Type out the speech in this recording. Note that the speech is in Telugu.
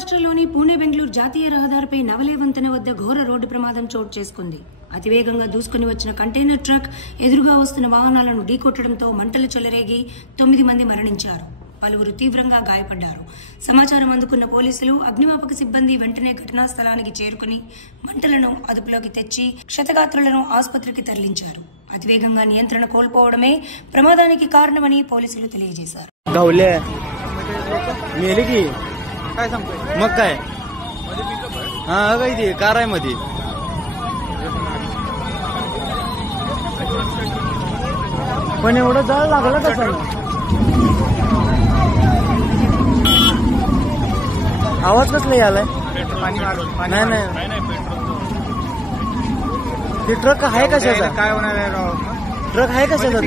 మహారాష్ట్రలోని పూణే బెంగళూరు జాతీయ రహదారిపై నవలే వంతెన వద్ద ఘోర రోడ్డు ప్రమాదం చోటు చేసుకుంది. అతివేగంగా దూసుకుని వచ్చిన కంటైనర్ ట్రక్ ఎదురుగా వస్తున్న వాహనాలను ఢీకొట్టడంతో మంటలు చెలరేగి 9 మంది మరణించారు. పలువురు తీవ్రంగా గాయపడ్డారు. సమాచారం అందుకున్న పోలీసులు, అగ్నిమాపక సిబ్బంది వెంటనే ఘటనా స్థలానికి చేరుకుని మంటలను అదుపులోకి తెచ్చి క్షతగాత్రులను ఆసుపత్రికి తరలించారు. అతివేగంగా నియంత్రణ కోల్పోవడమే ప్రమాదానికి కారణమని పోలీసులు తెలియజేశారు. मग काय हा काय ते कार आहे मध्ये पण एवढं जाळ लागलं कसं आवाज कसला यालाय नाही नाही ते ट्रक आहे कशाचा काय होणार आहे ट्रक आहे कशाचा